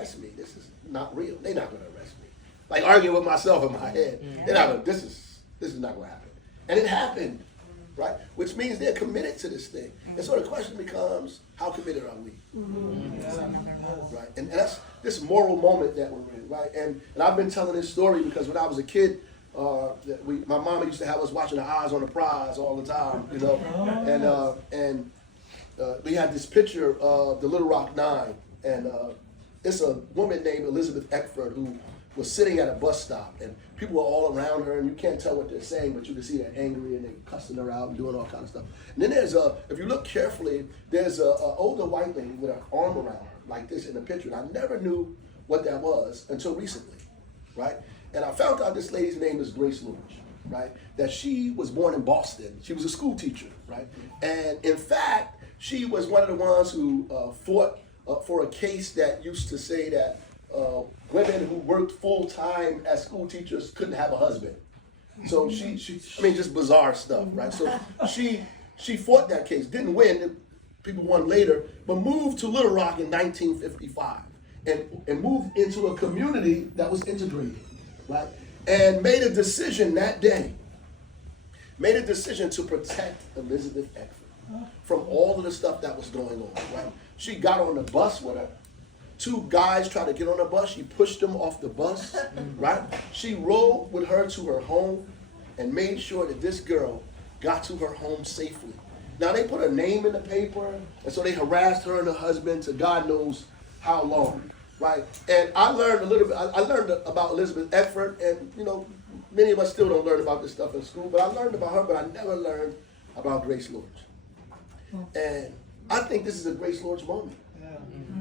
arrest me. This is not real. They're not going to arrest me. Like arguing with myself in my head. They're not gonna, this is not going to happen. And it happened, right? Which means they're committed to this thing. And so the question becomes, how committed are we? Right? And that's this moral moment that we're in, right? And I've been telling this story because when I was a kid, my mama used to have us watching the Eyes on the Prize all the time, you know, and we had this picture of the Little Rock Nine, and it's a woman named Elizabeth Eckford who was sitting at a bus stop, and people were all around her, and you can't tell what they're saying, but you can see they're angry and they're cussing her out and doing all kind of stuff. And then there's if you look carefully, there's a older white lady with her arm around her like this in the picture, and I never knew what that was until recently, right? And I found out this lady's name is Grace Lodge, right? That she was born in Boston. She was a school teacher, right? And in fact, she was one of the ones who fought for a case that used to say that women who worked full-time as school teachers couldn't have a husband. So she I mean, just bizarre stuff, right? So she fought that case, didn't win, people won later, but moved to Little Rock in 1955 and moved into a community that was integrated, right? And made a decision that day, to protect Elizabeth Eckford from all of the stuff that was going on, right? She got on the bus with her. Two guys tried to get on the bus. She pushed them off the bus, right? She rode with her to her home and made sure that this girl got to her home safely. Now, they put her name in the paper, and so they harassed her and her husband to God knows how long, right? And I learned a little bit. I learned about Elizabeth Eckford, and, you know, many of us still don't learn about this stuff in school, but I learned about her, but I never learned about Grace Lodge. And I think this is a Grace Lodge moment.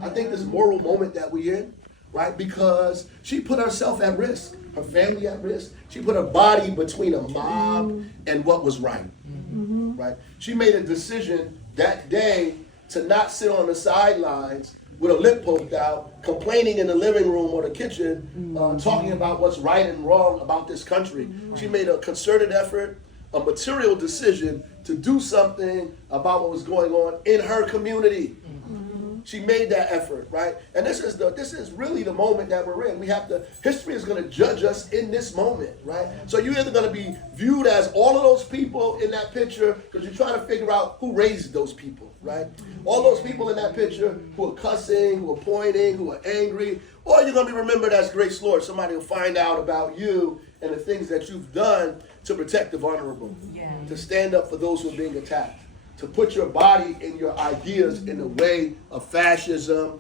I think this moral moment that we're in, right? Because she put herself at risk, her family at risk. She put her body between a mob and what was right, right? She made a decision that day to not sit on the sidelines with her lip poked out, complaining in the living room or the kitchen, talking about what's right and wrong about this country. She made a concerted effort, a material decision to do something about what was going on in her community. She made that effort, right? And this is really the moment that we're in. History is going to judge us in this moment, right? So you're either going to be viewed as all of those people in that picture because you're trying to figure out who raised those people, right? All those people in that picture who are cussing, who are pointing, who are angry, or you're going to be remembered as Grace Lord. Somebody will find out about you and the things that you've done to protect the vulnerable, to stand up for those who are being attacked, to put your body and your ideas in the way of fascism